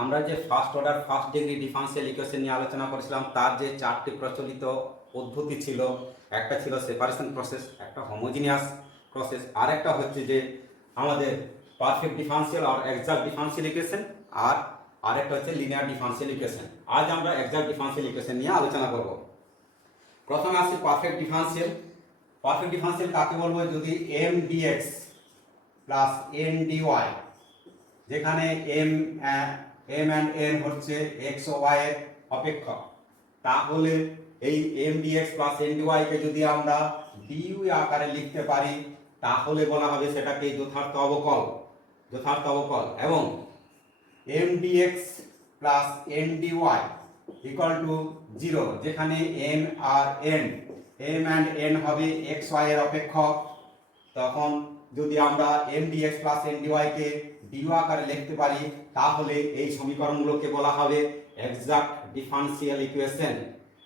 আমরা যে first order first degree differential equation নিয়ে আলোচনা করেছিলাম, তার যে চারটি প্রচলিত পদ্ধতি ছিল, একটা ছিল সেপারেশন প্রসেস, একটা হোমোজিনিয়াস প্রসেস, আর একটা হচ্ছে যে আমাদের পারফেক্ট ডিফারেনশিয়াল আর এক্সাক্ট ডিফারেনশিয়াল ইকুয়েশন, আর আরেকটা হচ্ছে লিনিয়ার ডিফারেনশিয়াল ইকুয়েশন। আজ আমরা এক্সাক্ট ডিফারেনশিয়াল ইকুয়েশন নিয়ে আলোচনা করব। প্রথমে আসি পারফেক্ট ডিফারেনশিয়াল। পারফেক্ট ডিফারেনশিয়াল কাকে বলবো? যদি M dx plus N dy, যেখানে এম অ্যান্ড এন হচ্ছে এক্স ও ওয়াই এর অপেক্ষক, তাহলে এই M dx plus N dy কে যদি আমরা ডিইউ আকারে লিখতে পারি, তাহলে বলা হবে সেটাকে যথার্থ অবকল। যথার্থ অবকল। এবং M dx plus N dy equal to 0, যেখানে এম অ্যান্ড এন হবে এক্স ওয়াই এর অপেক্ষক, তখন যদি আমরা M dx plus N dy কে ডিইউ আকারে লিখতে পারি, তাহলে এই সমীকরণগুলোকে বলা হবে exact differential equation.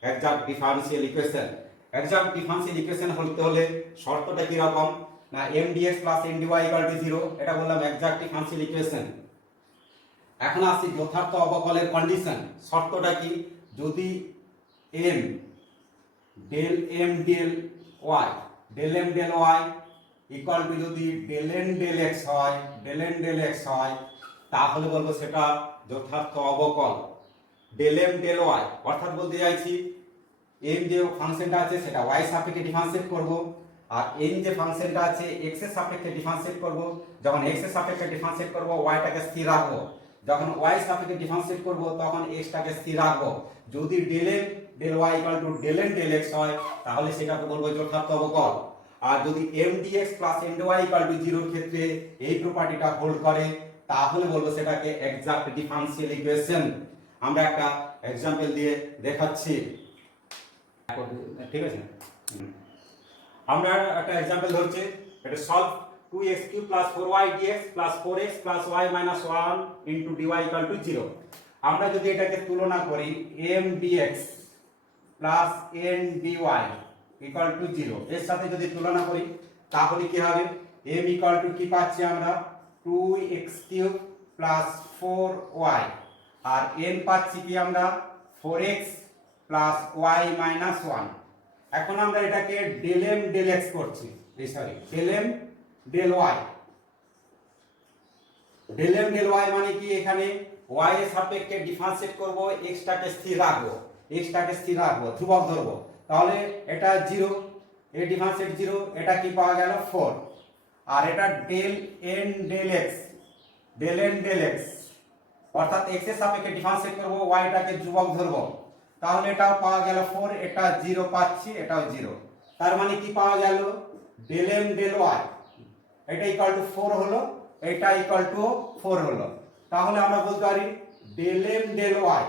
Exact differential equation. Exact differential equation হতে হলে শর্তটা কি রকম? না, M dx plus N dy equal to 0, এটা বললাম এক্সাক্ট ডিফারেনশিয়াল ইকুয়েশন। এখন আসি যথার্থ অবকলের কন্ডিশন। শর্তটা কি? যদি M del Y equal to যদি ডেল এক্স হয়, তাহলে বলবো সেটা যথার্থ অবকল। ডেল ওয়াই অর্থাৎ বলতে চাইছি এম যে ফাংশনটা আছে সেটা ওয়াই সাপেক্ষে ডিফারেন্সিয়েট করব, আর এন যে ফাংশনটা আছে এক্স এর সাপেক্ষে ডিফারেন্সিয়েট করব। যখন এক্স এর সাপেক্ষে ডিফারেন্সিয়েট করব, ওয়াইটাকে স্থির রাখবো। যখন ওয়াই সাপেক্ষে ডিফারেন্সিয়েট করব, তখন এক্সটাকে স্থির রাখবো। যদি del Y equal to del X হয়, তাহলে সেটাকে বলবো যথার্থ অবকল। আর যদি M dx plus N dy equal to 0 ক্ষেত্রে এই প্রপার্টিটা হোল্ড করে, তাহলে বলবো সেটাকে এক্সাক্ট ডিফারেনশিয়াল ইকুয়েশন। আমরা একটা এক্সাম্পল দিয়ে দেখাচ্ছি, ঠিক আছে? আমরা একটা এক্সাম্পল ধরছি, এটা solve 2x³ + 4y dx + 4x + y - 1 * dy = 0। আমরা যদি এটাকে তুলনা করি, m dx + n dy = 0, এর সাথে যদি তুলনা করি, তাহলে কি হবে? m = কি পাচ্ছি আমরা? 2x³ + 4y, আর n পাচ্ছি কি আমরা? 4x + y - 1। এখন আমরা এটাকে ডেল m ডেল x করছি, del m del y। Del m del y মানে কি? এখানে y এর সাপেক্ষে ডিফারেন্সিয়েট করব, x টাকে স্থির রাখবো, ধ্রুবক ধরবো। তাহলে এটা 0, এই ডিফারেন্সিয়েট 0, এটা কি পাওয়া গেল? 4। আর এটা ডেল n ডেল x, অর্থাৎ x এর সাপেক্ষে ডিফারেন্সিয়েট করব, y টাকে ধ্রুবক ধরবো। তাহলে এটাও পাওয়া গেল 4, এটা 0 পাচ্ছি, এটাও 0। তার মানে কি পাওয়া গেল? ডেল m ডেল y এটা ইকুয়াল টু 4 হলো, এটা ইকুয়াল টু 4 হলো। তাহলে আমরা বলতে পারি ডেল m ডেল y,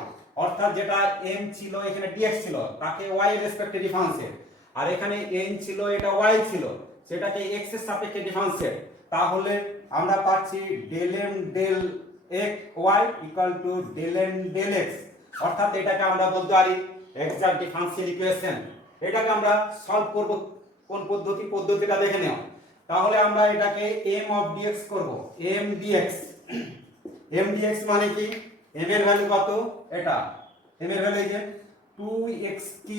অর্থাৎ যেটা m ছিল এখানে dx ছিল, তাকে y এর রেসপেক্টে ডিফারেন্সিয়েট, আর এখানে n ছিল, এটা y ছিল, সেটাকে x এর সাপেক্ষে ডিফারেন্সিয়েট। তাহলে আমরা পাচ্ছি del m del y equal to del m del x, অর্থাৎ এটাকে আমরা বলতে পারি এক্সাক্ট ডিফারেনশিয়াল ইকুয়েশন। এটাকে আমরা সলভ করব কোন পদ্ধতিটা দেখে নাও। তাহলে আমরা এটাকে m অফ dx করব। m dx মানে কি? m এর ভ্যালু কত? এটা m এর ভ্যালু এই যে 2x³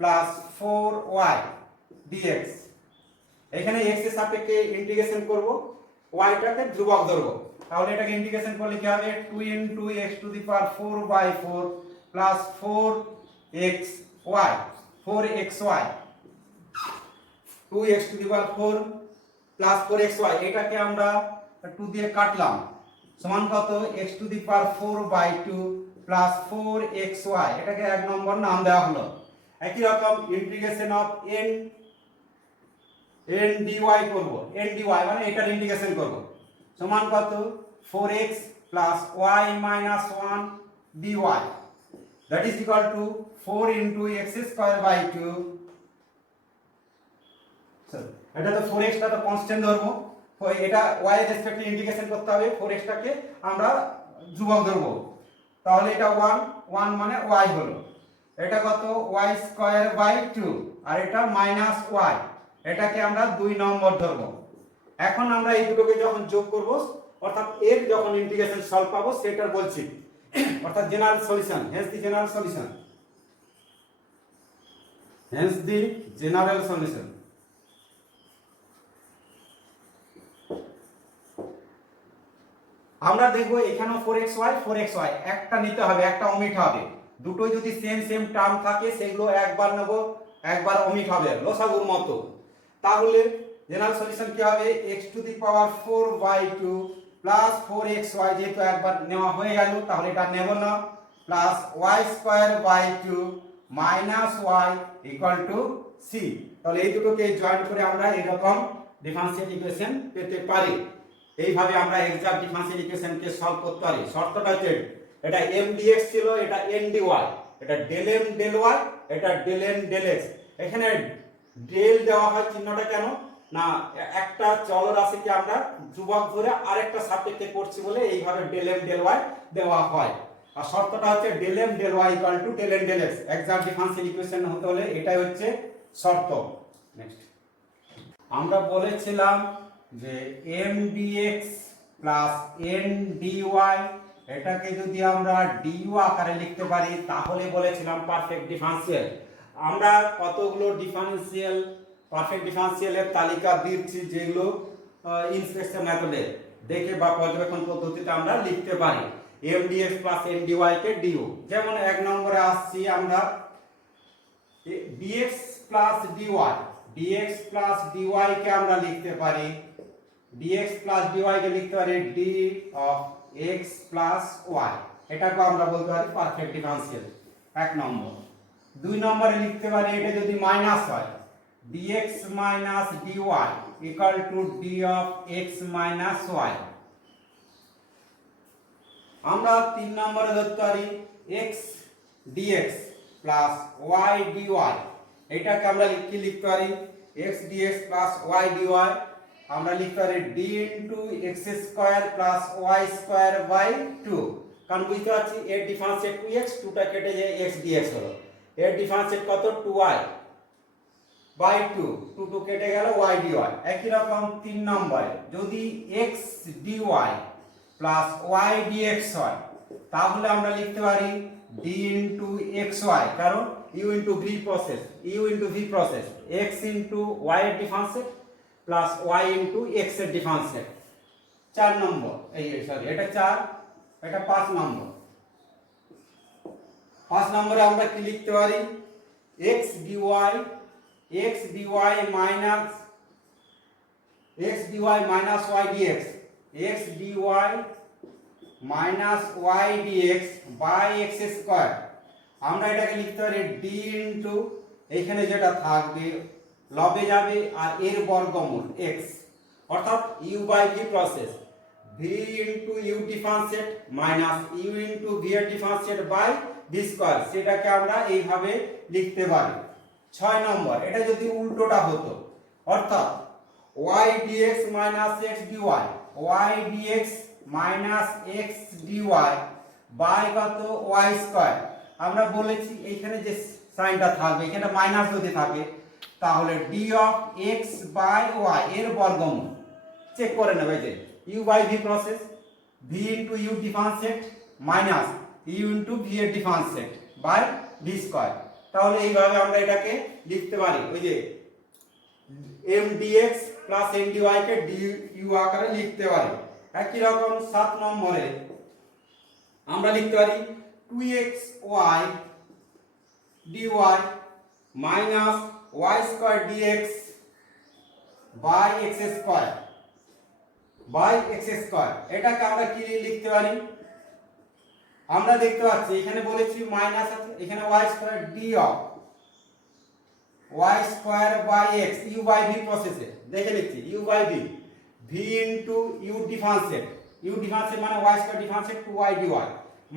+ 4y dx। এখানে x এর সাপেক্ষে ইন্টিগ্রেশন করব, y টাকে ধ্রুবক ধরব। তাহলে এটাকে ইন্টিগ্রেশন করলে কি হবে? 2 * x⁴/4 + 4xy 2x⁴ + 4xy, এটাকে আমরা 2 দিয়ে কাটলাম, সমান কত? x⁴/2 + 4xy, এটাকে 1 নম্বর নাম দেওয়া হলো। একই রকম ইন্টিগ্রেশন অফ n dy করব, n dy মানে এটার ইন্টিগ্রেশন করব, সমান কত? 4x + y - 1 dy, that is equal to 4 * x²/2। এটা তো 4x টা তো কনস্ট্যান্ট ধরবো, এটা y এর রেসপেক্টে ইন্টিগ্রেশন করতে হবে, 4x টাকে আমরা ধ্রুবক ধরবো। তাহলে এটা 1 মানে y হলো, এটা কত? y²/2, আর এটা -y, এটাকে আমরা 2 নম্বর ধরবো। এখন আমরা এই দুটোকে যখন যোগ করব, অর্থাৎ এর যখন ইন্টিগ্রেশন সলভ পাবো সেটার বলছি, অর্থাৎ general solution, hence the general solution, hence the general solution. আমরা দেখবো এখানেও 4xy 4xy একটা নিতে হবে, একটা ওমিট হবে, দুটোই যদি সেম সেম টার্ম থাকে সেগুলো একবার নেব, একবার ওমিট হবে লসাগুর মতো। তাহলে জেনারেল সলিউশন কি হবে, x to the power 4/2 plus 4xy যেহেতু একবার নেওয়া হয়ে গেল তাহলে এটা নেব না, plus y²/2 minus y equal to c। তাহলে এই দুটোকে জয়েন করে আমরা এরকম ডিফারেনশিয়াল ইকুয়েশন পেতে পারি। এইভাবে আমরা এক্সাক্ট ডিফারেনশিয়াল ইকুয়েশনকে সলভ করতে পারি। শর্তটা হচ্ছে এটা m dx ছিল, এটা n dy, এটা del m del y, এটা del n del x। এখানে ডেল দেওয়া হয় চিহ্নটা কেন না, একটা চলরাশিকে আমরা ধ্রুবক ধরে আরেকটা সাপেক্ষে করছি বলে এইভাবে del m del y দেওয়া হয়। আর শর্তটা হচ্ছে del m del y equal two del n del x। Exact differential equation হতে হলে এটাই হচ্ছে শর্ত। নেক্সট আমরা বলেছিলাম যে m dx plus n dy এটাকে যদি আমরা du আকারে লিখতে পারি তাহলে বলেছিলাম পারফেক্ট ডিফারেনশিয়াল। আমরা কতগুলো ডিফারেনশিয়াল পারফেক্ট ডিফারেনশিয়ালের তালিকা দিচ্ছি যেগুলো ইনস্পেকশন মেথডে দেখে বা পর্যবেক্ষণ পদ্ধতিতে আমরা লিখতে পারি m dx plus n dy কে du। যেমন এক নম্বরে আসছি আমরা dx plus dy, dx plus dy কে আমরা লিখতে পারি, dx প্লাস dy কে লিখতে পারি d of x plus y, এটাকে আমরা বলতে পারি পারফেক্ট ডিফারেনশিয়াল এক নম্বর। দুই নম্বরে লিখতে পারি এটা যদি মাইনাস হয় dx minus dy equal to d of x minus y। আমরা তিন নম্বরে ধরতে পারি x dx plus y dy, এটাকে আমরা কি লিখতে পারি x dx plus y dy আমরা লিখতে পারি d into x square plus y square by 2। কারণ বুঝতে পারছি এর ডিফারেন্সিয়েট 2x, 2টা কেটে যায় x dx হলো, এর ডিফারেন্সিয়েট কত 2y বাই 2, 2 2 কেটে গেল y dy। একই রকম তিন নম্বরে যদি x dy plus y dx হয় তাহলে আমরা লিখতে পারি d ইনটু xy, কারণ u into v process, u into v process, x into y এর differentiate plus y into x এর ডিফারেন্সিয়েট। 4 নম্বর এই সরি এটা 4, এটা 5 নম্বর। 5 নম্বরে আমরা কি লিখতে পারি x dy minus x dy minus y dx, x dy minus y dx by x square. আমরা এটাকে লিখতে পারি d ইনটু এখানে যেটা থাকবে লবে যাবে আর এর বর্গমূল x, অর্থাৎ u by v process, v into u differentiate minus u into v এর ডিফারেন্সিয়েট বাই v স্কয়ার, সেটাকে আমরা এইভাবে লিখতে পারি। 6 নম্বর এটা যদি উল্টোটা হতো অর্থাৎ y dx minus x dy, y dx minus x dy by কত y স্কয়ার। আমরা বলেছি এইখানে যে সাইনটা থাকবে এখানে মাইনাস যদি থাকে তাহলে d of x by y এর বর্গমূল, চেক করে নেবে যে u by v process, v into u differentiate minus u into v এর ডিফারেন্সিয়েট বাই v স্কয়ার। তাহলে এইভাবে আমরা এটাকে লিখতে পারি ওই যে m dx plus n dy কে du আকারে লিখতে পারি। একই রকম 7 নম্বরে আমরা লিখতে পারি 2xy dy minus y square dx by x square by x square. এটাকে আমরা কি লিখতে পারি, আমরা দেখতে পাচ্ছি এখানে বলেছি মাইনাস আছে, এখানে y square d of y square by x u by v প্রসেসে দেখে নিচ্ছি u by v, v into u differentiate, u differentiate মানে y square differentiate 2y dy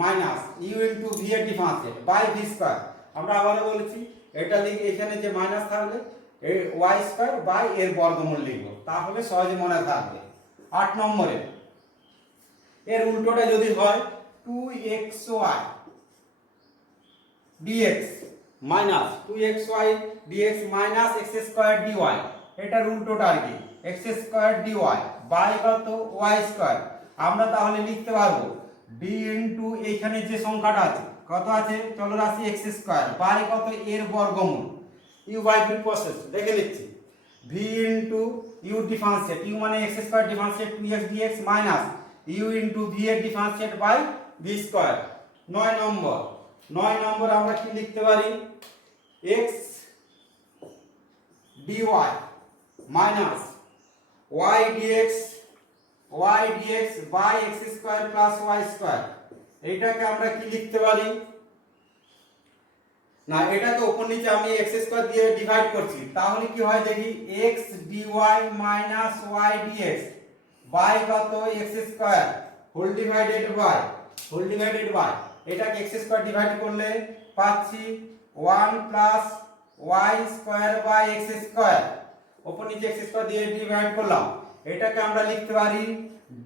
minus u into v এর ডিফারেন্সিয়েট বাই v স্কয়ার। আমরা আবারও বলেছি এটা লিখে এখানে যে মাইনাস থাকলে এই y স্কয়ার বাই এর বর্গমূল লিখব, তাহলে সহজে মনে থাকবে। 8 নম্বরে এর উল্টোটা যদি হয় 2xy dx minus 2xy dx minus x square dy, এটার উল্টোটা আর কি x স্কয়ার dy বাই কত y স্কয়ার। আমরা তাহলে লিখতে পারবো ডি ইনটু এইখানে যে সংখ্যাটা আছে কত আছে চলরাশি এক্স স্কয়ার বাই কত এর বর্গমূল ইউ বাই ভি প্রসেস দেখে নিচ্ছি V into U differentiate U মানে X square differentiate 2x dx minus U into V এর differentiate by V square 9 number আমরা কি লিখতে পারি x dy minus y dx by x square plus y square এইটাকে আমরা কি লিখতে পারি না এটাকে উপর নিচে আমি x স্কয়ার দিয়ে ডিভাইড করছি তাহলে কি হয় দেখি x dy minus y dx by কত x square whole divided by এটাকে x স্কয়ার ডিভাইড করলে পাচ্ছি 1 plus y square by x square উপর নিচে x স্কয়ার দিয়ে ডিভাইড করলাম এটাকে আমরা লিখতে পারি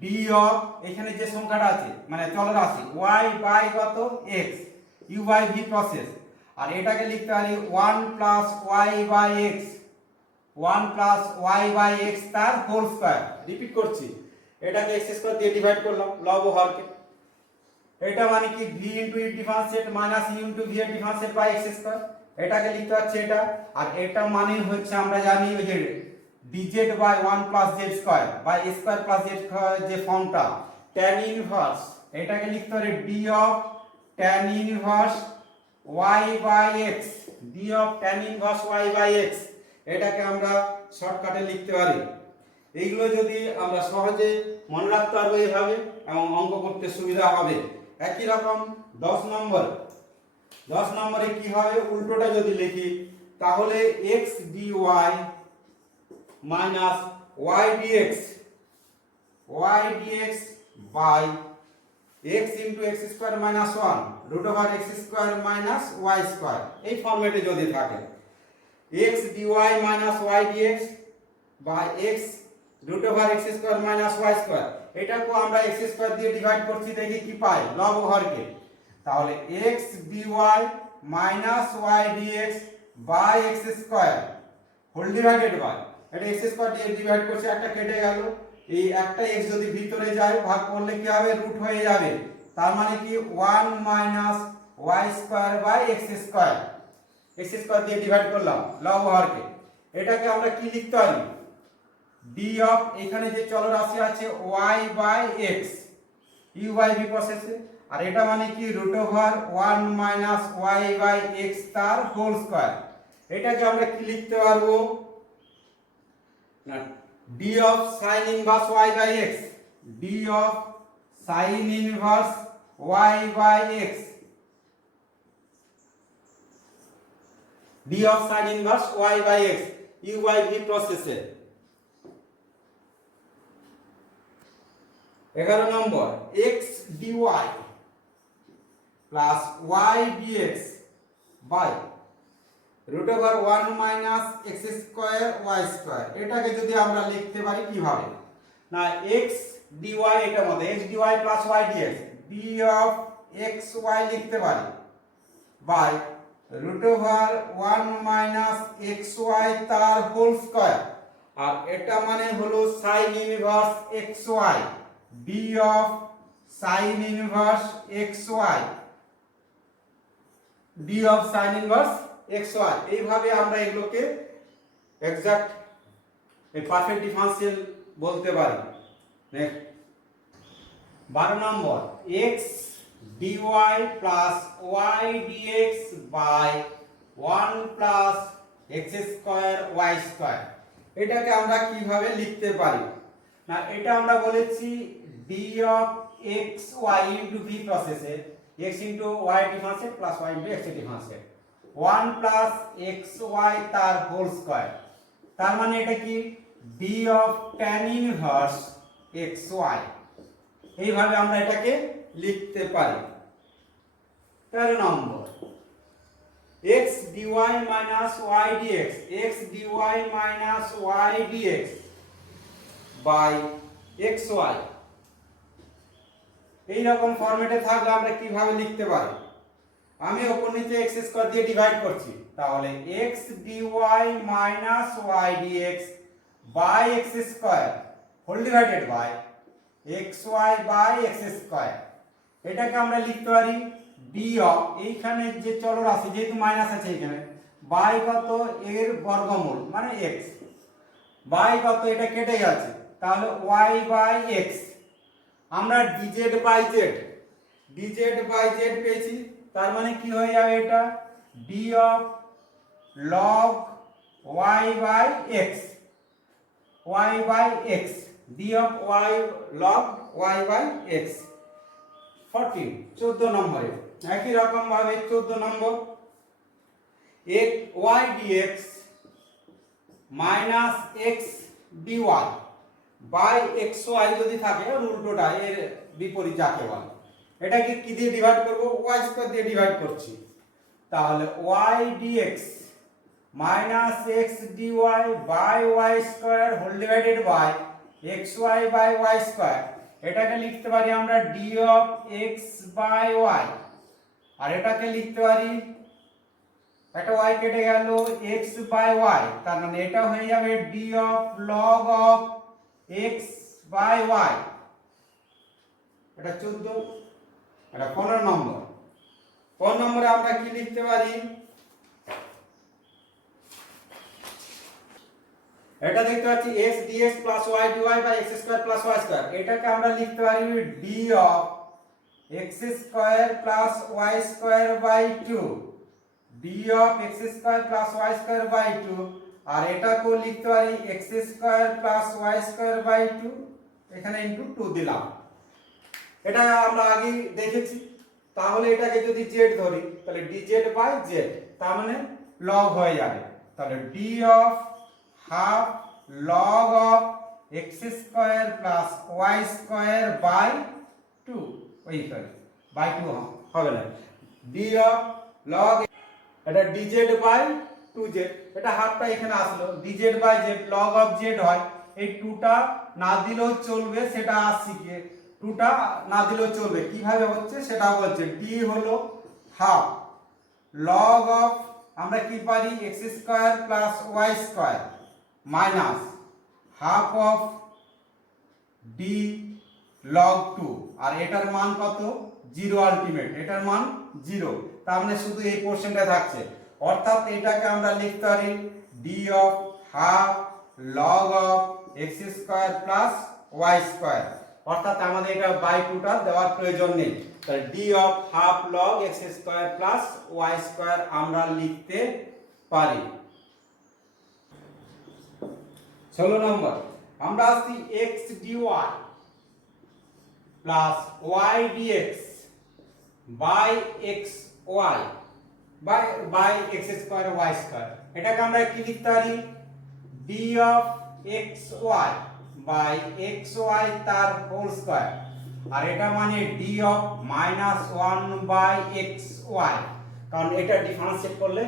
d অফ এখানে যে সংখ্যাটা আছে মানে চলরাশি y বাই কত x u by v process আর এটাকে লিখতে পারি 1 plus y by x 1 plus y by x তার হোল স্কয়ার রিপিট করছি এটাকে x স্কয়ার দিয়ে ডিভাইড করলাম লব ও হরকে এটা মানে কি v into e differentiate minus u into v এর ডিফারেন্সিয়েট বাই x স্কয়ার এটাকে লিখতে হচ্ছে এটা আর এটা মানে হচ্ছে আমরা জানি ওই যে dz by 1 plus z square by a square plus z যে ফর্মটা tan ইনভার্স এটাকে লিখতে হবে d of tan inverse y by x d of tan inverse y by x এটাকে আমরা শর্টকাটে লিখতে পারি এইগুলো যদি আমরা সহজে মনে রাখতে পারবো এইভাবে এবং অঙ্ক করতে সুবিধা হবে একই রকম 10 নম্বরে কি হবে উল্টোটা যদি লিখি তাহলে x dy minus y dx by x into x square minus 1 root over x square minus y square এই ফরম্যাটে যদি থাকে x dy minus y dx by x root over x square minus y square এটাকে আমরা x square দিয়ে divide করছি দেখি কি পাই লব ও হরকে তাহলে x dy minus y dx by x square whole divided by এটা x স্কয়ার দিয়ে ডিভাইড করছি একটা কেটে গেল এই একটা x যদি ভিতরে যায় ভাগ করলে কি হবে রুট হয়ে যাবে তার মানে কি 1 minus y square by x square দিয়ে ডিভাইড করলাম লব ও হরকে এটাকে আমরা কি লিখতে পারি d অফ এখানে যে চলরাশি আছে y by x u by v প্রসেসে আর এটা মানে কি root over 1 minus y by x তার হোল স্কয়ার এটাকে আমরা কি লিখতে পারবো না d of sin inverse y by x d of sin inverse y by x d of sin inverse y by x u by v প্রসেসে 11 নম্বর x dy plus y dx by root over 1 minus x square y square এটাকে যদি আমরা লিখতে পারি কিভাবে না x dy এটার মধ্যে x dy plus y dx d of x y লিখতে পারি by root over 1 minus x y তার হোল স্কয়ার আর এটা মানে হলো sin inverse x y d of sin inverse xy d of sin inverse xy এইভাবে আমরা এগুলোকে এক্সাক্ট পারফেক্ট ডিফারেন্সিয়াল বলতে পারি নেক্সট 12 নম্বর x dy plus y dx by 1 plus x square y square এটাকে আমরা কিভাবে লিখতে পারি না এটা আমরা বলেছি d of x y into v প্রসেসে x into y differentiate plus y into x differentiate 1 plus xy তার হোল স্কয়ার তার মানে এটা কি d of tan inverse xy এইভাবে আমরা এটাকে লিখতে পারি 13 নম্বর x dy minus y dx x dy minus y dx by xy এই রকম ফরম্যাটে থাকলে আমরা কিভাবে লিখতে পারি আমি উপর নিচে x স্কয়ার দিয়ে ডিভাইড করছি তাহলে x dy minus y dx by x square whole divided by X Y by X square. এটাকে আমরা লিখতে পারি ডি অফ, এইখানে যে চলরাশি যেহেতু মাইনাস আছে এখানে, বাই কত এর বর্গমূল মানে এক্স, বাই কত এটা কেটে গেছে, তাহলে ওয়াই বাই এক্স। আমরা ডিজেড বাই জেড পেয়েছি, তার মানে কি হয়ে যাবে এটা D of log Y by X, Y by X, D of Y log Y by X. 14 নম্বরে একই রকম ভাবে 14 number Y dx minus X dy by X Y যদি থাকে, উল্টোটা এর বিপরীত যাকে বলে, এটাকে কি দিয়ে ডিভাইড করব, ওয়াই স্কয়ার দিয়ে ডিভাইড করছি, তাহলে Y dx minus X dy by Y square whole divided by X Y by Y square. এটাকে লিখতে পারি আমরা D of x by Y, আর এটাকে লিখতে পারি, একটা ওয়াই কেটে গেল, এক্স বাই ওয়াই, তার মানে এটা হয়ে যাবে d of log of x by y. এটা 14, এটা 15 নম্বর। 15 নম্বরে আমরা কি লিখতে পারি, এটা দেখতে পাচ্ছি x dx plus y dy by x square plus y square. এটাকে আমরা লিখতে পারি d of x square plus y square by 2, d of x square plus y square by 2, আর এটাকেও লিখতে পারি x square plus y square by 2, এখানে into 2 দিলাম। এটা আমরা আগে দেখেছি, তাহলে এটাকে যদি z ধরি তাহলে dz বাই z, তার মানে লগ হয়ে যাবে, তাহলে d of half log of x square plus y square by 2, ওই সরি বাই 2 হবে না, ডি অফ লগ, এটা ডিজেড বাই 2z, এটা হাফটা এখানে আসলো, dz by z log of z হয়, এই 2টা না দিলেও চলবে, সেটা আসছি কি 2টা না দিলেও চলবে, কিভাবে হচ্ছে সেটা বলছে। ডি হলো হাফ লগ অফ, আমরা কি পারি x square plus y square minus half of d log 2, আর এটার মান কত 0 আলটিমেট, এটার মান 0, তার মানে শুধু এই পোরশনটা থাকছে, অর্থাৎ এটাকে আমরা লিখতে পারি d of half log of x square plus y square, অর্থাৎ আমাদের এটা বাই 2টা দেওয়ার প্রয়োজন নেই, তাহলে d of half log x square plus y square আমরা লিখতে পারি। 16 নম্বর আমরা আসছি x dy plus y dx by x y by x square y square, এটাকে আমরা কি লিখতে পারি d of x y by x y তার হোল স্কয়ার, আর এটা মানে d of minus 1 by x y, কারণ এটা ডিফারেন্সিয়েট করলে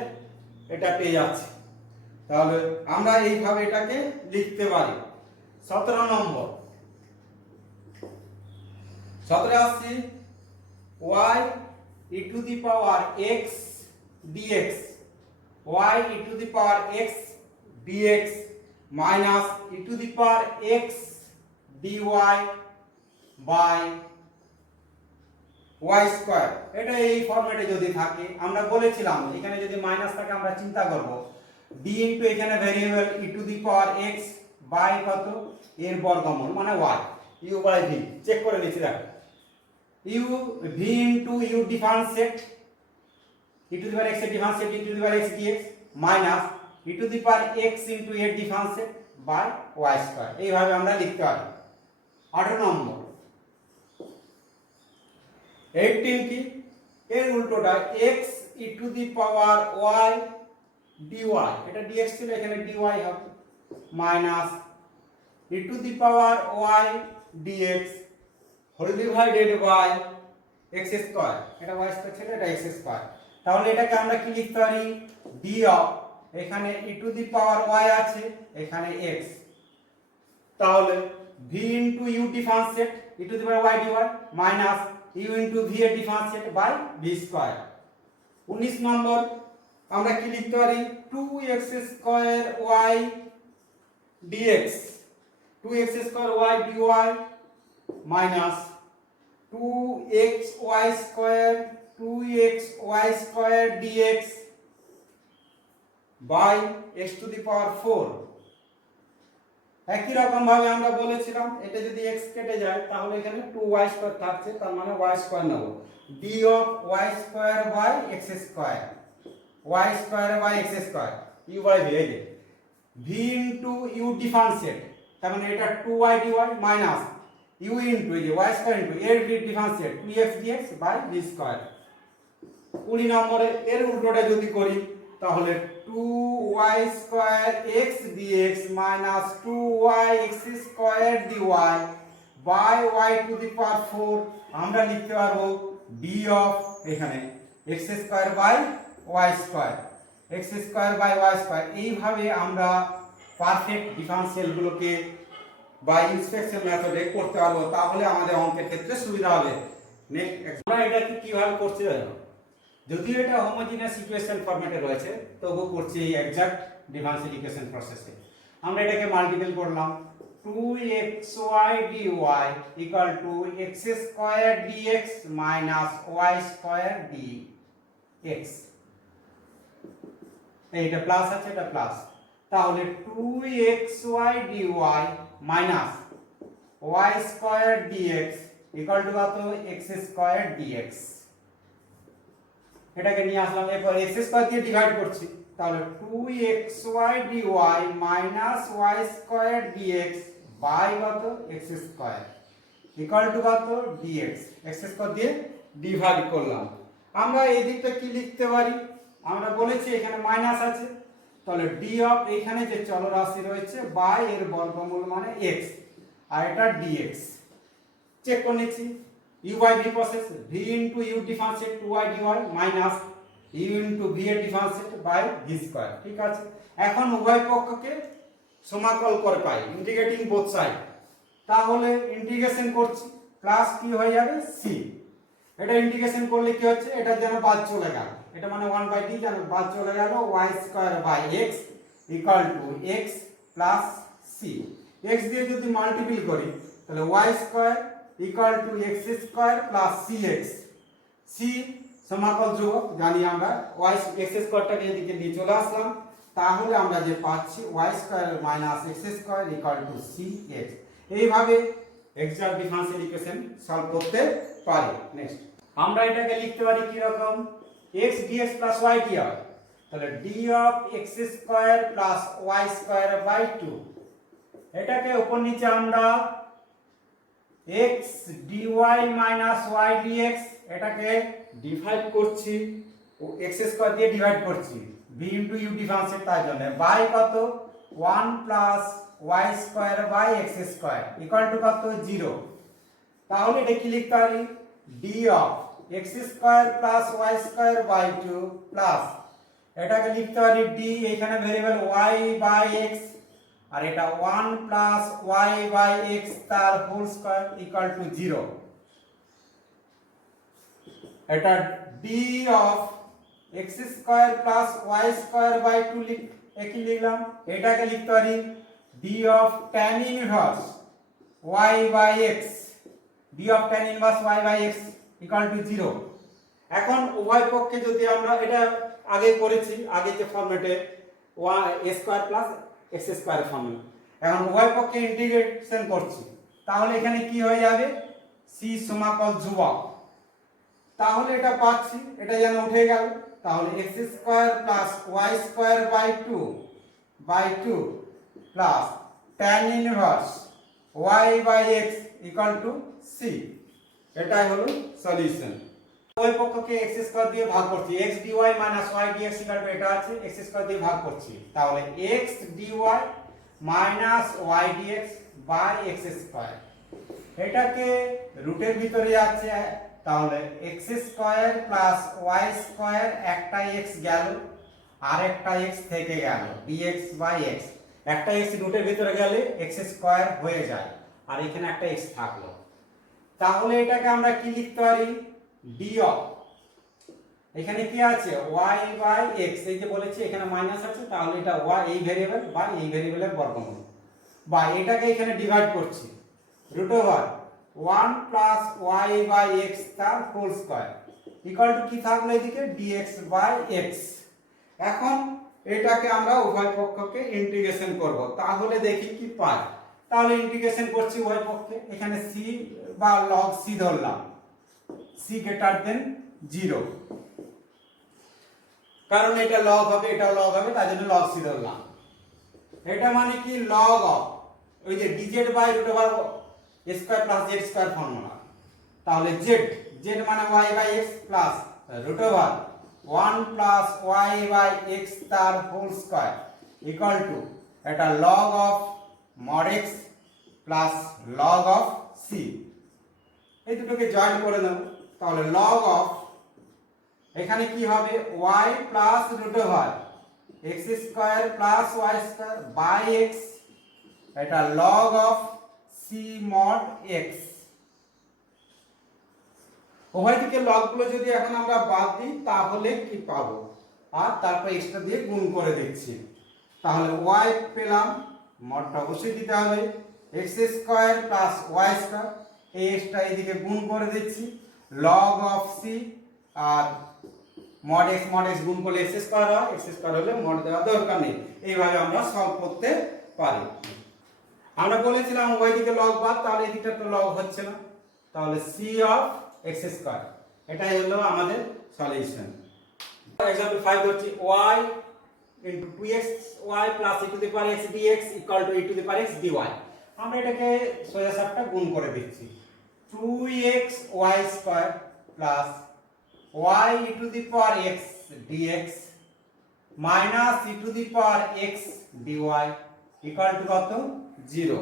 এটা পেয়ে যাচ্ছে, তাহলে আমরা এইভাবে এটাকে লিখতে পারি। 17 নম্বর 17 আসছে y e to the power x dx, y e to the power x dx minus e to the power x dy by y square. এটা এই ফরম্যাটে যদি থাকে, আমরা বলেছিলাম এখানে যদি মাইনাস থাকে আমরা চিন্তা করব d ইনটু এখানে variable e to the power x by কত এর বর্গমূল মানে y, u by v, check করে নিচ্ছি দেখো, u v into u differentiate e to the power x এর differentiate e to the power x dx minus e to the power x into এর differentiate by y square, এইভাবে আমরা লিখতে পারি। 18 নম্বর 18 কি এর উল্টোটা x e to the power y dy, এটা dx ছিল এখানে dy হবে, minus e to the power y dx whole divided by x square, এটা y স্কয়ার ছিল এটা x স্কয়ার, তাহলে এটাকে আমরা কি লিখতে পারি d অফ, এখানে e to the power y আছে এখানে x, তাহলে v into u differentiate e to the power y dy minus u into v এর differentiate by v square. 19 number আমরা কি লিখতে পারি 2x square y dx, 2x square y dy minus 2xy square 2xy square dx by x to the power 4। একই রকম ভাবে আমরা বলেছিলাম এটা যদি x কেটে যায় তাহলে এখানে 2y স্কয়ার থাকছে, তার মানে y স্কয়ার নেব d of y square by x square y square by x square u by v, এই যে v ইনটু u ডিফারেন্সিয়েট, তার মানে এটা 2y dy minus u into এই যে y স্কয়ার ইনটু এর differentiate 2x dx by v square. 20 নম্বরে এর উল্টোটা যদি করি তাহলে 2y square x dx minus 2y x square dy by y to the power 4। আমরা লিখতে পারবো d অফ এখানে x square by y square x square by y square. এইভাবে আমরা পারফেক্ট ডিফারেনশিয়াল গুলোকে বা ইন্সপেকশন মেথডে করতে পারবো, তাহলে আমাদের অঙ্কের ক্ষেত্রে সুবিধা হবে। নেক্সট আমরা এটাকে কিভাবে করতে জানো, যদিও এটা হোমোজিনিয়াস ইকুয়েশন ফরম্যাটে রয়েছে তবু করছি এই এক্সাক্ট ডিফারেনশিয়াল ইকুয়েশন প্রসেসে। আমরা এটাকে মাল্টিপল করলাম 2xy dy equal to x square dx minus y square dx, এইটা প্লাস আছে এটা প্লাস, তাহলে 2xy dy minus y square dx equal to কত x স্কয়ার dx। এটাকে নিয়ে আসলাম, এরপর x স্কয়ার দিয়ে ডিভাইড করছি, তাহলে 2xy dy minus y square dx by কত x স্কয়ার ইকুয়াল টু কত dx, x স্কয়ার দিয়ে ডিভাইড করলাম। আমরা এই দিকটা কি লিখতে পারি, আমরা বলেছি এখানে মাইনাস আছে, তাহলে d অফ এখানে যে চলরাশি রয়েছে বাই এর বর্গমূল মানে x আর এটা dx। চেক করে নিচ্ছি u by v process, v into u differentiate 2y dy minus u into v এর ডিফারেন্সিয়েট বাই v স্কয়ার। ঠিক আছে, এখন উভয় পক্ষকে সমাকল করে পাই ইন্টিগ্রেটিং বোথ সাইড, তাহলে ইন্টিগ্রেশন করছি প্লাস কি হয়ে যাবে c। এটা ইন্টিগ্রেশন করলে কি হচ্ছে, এটা যেন বাদ চলে গেল, এটা মানে 1/d যেন বাদ চলে গেল, y square by x equal to x plus c। x দিয়ে যদি মাল্টিপ্লাই করি তাহলে y square equal to x square plus cx, c সমাকল ধ্রুবক জানি আমরা, y x স্কয়ারটাকে এদিকে নিয়ে চলে আসলাম, তাহলে আমরা যে পাচ্ছি y square minus x square equal two cx। এইভাবে এক্সাক্ট ডিফারেনশিয়াল ইকুয়েশন সলভ করতে পারি। নেক্সট আমরা এটাকে লিখতে পারি কি রকম, x dx plus y dy, তাহলে d of x square plus y square by 2। এটাকে উপর নিচে আমরা x dy minus y dx এটাকে ডিভাইড করছি, x স্কয়ার দিয়ে ডিভাইড করছি, v ইনটু u ডিফারেন্সিয়েট তার জন্য বাই কত 1 plus y square by x square equal to কত 0। তাহলে এটা কি লিখতে পারি, d of x square plus y square by 2 plus এটাকে লিখতে পারি d, এখানে ভেরিয়েবল y বাই x আর এটা 1 প্লাস y বাই x তার হোল স্কয়ার ইকুয়াল টু 0। এটা d of x square plus y square by 2 একই লিখলাম, এটাকে লিখতে পারি d of tan inverse y by x, d of tan inverse y by x equal to 0। এখন উভয় পক্ষে যদি আমরা এটা আগে করেছি, আগে যে ফরম্যাটে a square plus x square formula, এখন উভয় পক্ষে ইন্টিগ্রেশন করছি, তাহলে এখানে কি হয়ে যাবে c সমাকল ধ্রুবক, তাহলে এটা পাচ্ছি, এটা যেন উঠে গেল, তাহলে x square plus y square by 2 plus tan inverse y by x equal to c। এটাই হলো সলিউশন। ওই পক্ষকে x স্কয়ার দিয়ে ভাগ করছি, x dy minus y dx equal to এটা আছে, x স্কয়ার দিয়ে ভাগ করছি, তাহলে x dy minus y dx by x square. এটাকে রুটের ভিতরে যাচ্ছে, তাহলে x square plus y square একটা x গেল আর একটা x থেকে গেল dx বাই x, একটা x রুটের ভিতরে গেলে x স্কয়ার হয়ে যায় আর এখানে একটা x থাকলো, তাহলে এটাকে আমরা কি লিখতে পারি, d অফ এখানে কি আছে y বাই x, এই যে বলেছি এখানে মাইনাস আছে, তাহলে এটা y এই ভেরিয়েবল বা এই ভেরিয়েবলের বর্গমূল, বা এটাকে এখানে ডিভাইড করছি √, 1 প্লাস ওয়াই বাই এক্স তার হোল স্কয়ার ইকুয়াল টু কি থাকলো এদিকে dx বাই x। এখন এটাকে আমরা উভয় পক্ষকে ইন্টিগ্রেশন করব, তাহলে দেখি কি পাই। তাহলে ইন্টিগ্রেশন করছি উভয় পক্ষে, এখানে c বা log c ধরলাম, c গ্রেটার দেন 0, কারণ এটা log হবে এটা log হবে, তাই জন্য log c ধরলাম। এটা মানে কি log অফ ওই যে dz by root over square plus z square formula. তাহলে z মানে y by x plus root over 1 plus y by x তার হোল স্কয়ার ইকুয়াল টু এটা log of mod x plus log of c, এই দুটোকে join করে দেব। তাহলে log of এখানে কি হবে y plus root over x square plus y square by x, এটা log of c mod x। উভয় দিকে লগ গুলো যদি এখন আমরা বাদ দিই তাহলে কি পাবো, আর তারপর এক্সট্রা দিয়ে গুণ করে দিচ্ছি। তাহলে y পেলাম, মডটা অবশ্যই দিতে হবে x square plus y square, এই এক্সট্রা এদিকে গুণ করে দিচ্ছি log অফ c, আর mod x গুণ করলে x স্কয়ার হয়, x স্কয়ার হলে মড দেওয়ার দরকার নেই। এইভাবে আমরা সলভ করতে পারি। আমরা বলেছিলাম উভয় দিকে লগ বাদ, তাহলে এই দিকটা তো লগ হচ্ছে না, তাহলে c অফ x স্কয়ার, এটাই হলো আমাদের সলিউশন। এক্সাম্পল 5 ধরছি y into 2xy plus e to the power x dx equal to e to the power x dy। আমরা এটাকে সোজা সাপটা গুণ করে দিচ্ছি 2xy square plus y e to the power x dx minus e to the power x dy equal to কত 0।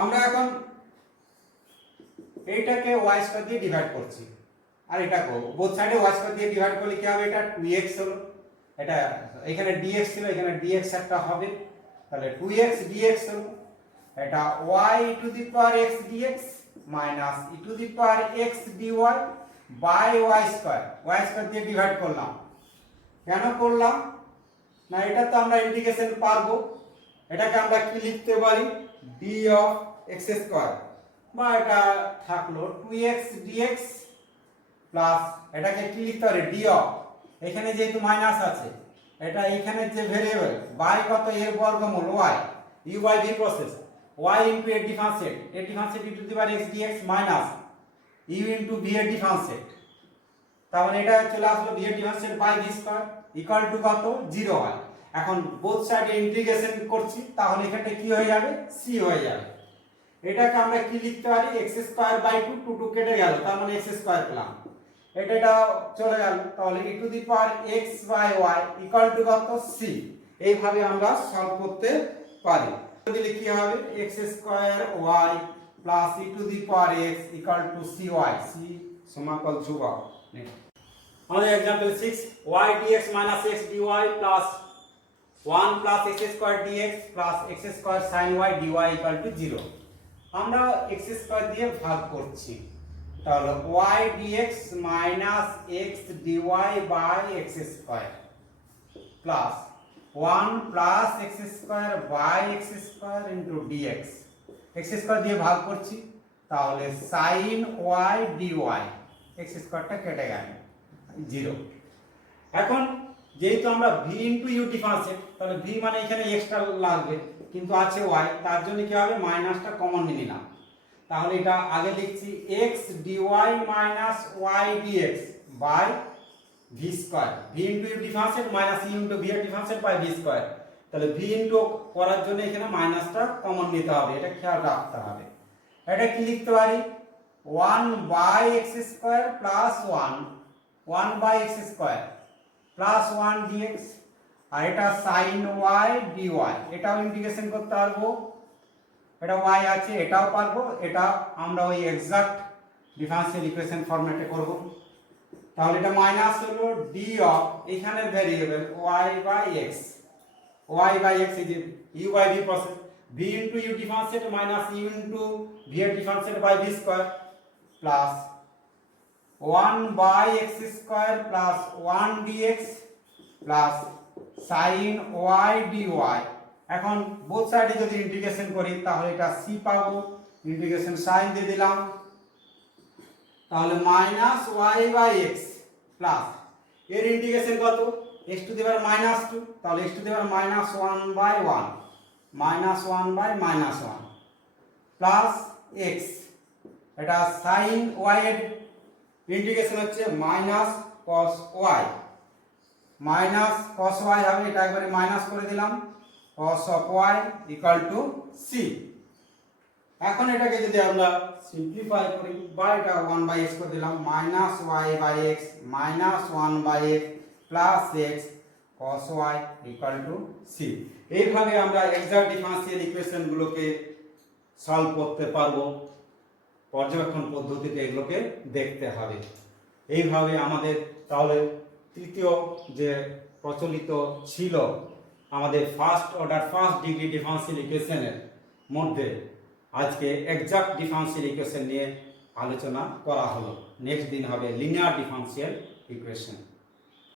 আমরা এখন এইটাকে y স্কয়ার দিয়ে ডিভাইড করছি, আর এটা করব বোথ সাইডে y স্কয়ার দিয়ে ডিভাইড করলে কি হবে, এটা 2x হলো, এটা এখানে dx ছিল, এখানে dx একটা হবে, তাহলে 2x dx হলো, এটা y e to the power x dx minus e to the power x dy by y square দিয়ে ডিভাইড করলাম। কেন করলাম না, এটা তো আমরা ইন্টিগ্রেশন পারবো, এটাকে আমরা কি লিখতে পারি d অফ x স্কয়ার, বা এটা থাকলো 2x dx প্লাস এটাকে কি লিখতে পারি d অফ, এখানে যেহেতু মাইনাস আছে এটা এখানে যে ভেরিয়েবল বাই কত এর বর্গমূল y u by v process y into এর differentiate e to the power x dx minus u into v এর ডিফারেন্সিয়েট, তাহলে এটা চলে আসলো v এর differentiate by v square equal to কত 0 হয়। এখন বোথ সাইডে ইন্টিগ্রেশন করছি, তাহলে এখানে কি হয়ে যাবে c হয়ে যাবে। এটাকে আমরা কি লিখতে পারি x স্কয়ার বাই 2 2 কেটে গেল, তার মানে x স্কয়ার পেলাম, এটা চলে গেল, তাহলে e to the power x by y equal to কত c। এইভাবে আমরা সলভ করতে পারি। দিলে কি হবে x square y plus e to the power x equal two cy, c সমাকল ধ্রুবক। আমাদের example 6 y dx minus x dy plus 1 plus x square dx plus x square sin y dy equal to 0। আমরা x square দিয়ে ভাগ করছি, তাহলে y dx minus x dy by x square plus 1 plus x square by x square into dx, x square দিয়ে ভাগ করছি, তাহলে sin y dy, x স্কয়ারটা কেটে গেল 0। এখন যেহেতু আমরা v ইনটু u ডিফারেন্সিয়েট, তাহলে v মানে এখানে এক্সট্রা লাগবে কিন্তু আছে y, তার জন্য কি হবে মাইনাসটা কমন নিয়ে নিলাম, তাহলে এটা আগে লিখছি x dy minus y dx by v square, v into u differentiate minus u into v এর ডিফারেন্সিয়েট বাই v স্কয়ার, তাহলে v ইনটু করার জন্য এখানে মাইনাসটা কমন নিতে হবে, এটা খেয়াল রাখতে হবে। এটা কি লিখতে পারি 1 by x square plus 1 by x square plus 1 dx, আর এটা sin y dy, এটাও ইন্টিগ্রেশন করতে পারবো, এটা y আছে এটাও পারবো, এটা আমরা ওই এক্সাক্ট ডিফারেনশিয়াল ইকুয়েশন ফরম্যাটে করব। তাহলে এটা মাইনাস হলো d অফ এখানে variable y by x is u by v process v into u differentiate minus u into v এর differentiate by v square plus 1 by x square plus 1 dx plus sin y dy। এখন both সাইডে যদি integration করি তাহলে এটা c পাবো, integration sin দিয়ে দিলাম তাহলে minus y by x plus এর ইন্টিগ্রেশন কত x to the power minus two, তাহলে x to the power minus one by one, minus one by minus one plus x, এটা সাইন ওয়াই এর integration হচ্ছে minus cos y, minus cos y হবে, এটা একবারে minus করে দিলাম, cos of y equal to c. এখন এটাকে যদি আমরা সিম্পলিফাই করি বা এটা 1/x করে দিলাম, minus y by x minus one by x plus x cos y equal to c. এইভাবে আমরা এক্সাক্ট ডিফারেনশিয়াল ইকুয়েশনগুলোকে সলভ করতে পারবো। পর্যবেক্ষণ পদ্ধতিতে এগুলোকে দেখতে হবে। এইভাবে আমাদের তাহলে তৃতীয় যে প্রচলিত ছিল আমাদের first order first degree differential ইকুয়েশনের মধ্যে আজকে এক্সাক্ট ডিফারেনশিয়াল ইকুয়েশন নিয়ে আলোচনা করা হলো। নেক্সট দিন হবে লিনিয়ার ডিফারেনশিয়াল ইকুয়েশন।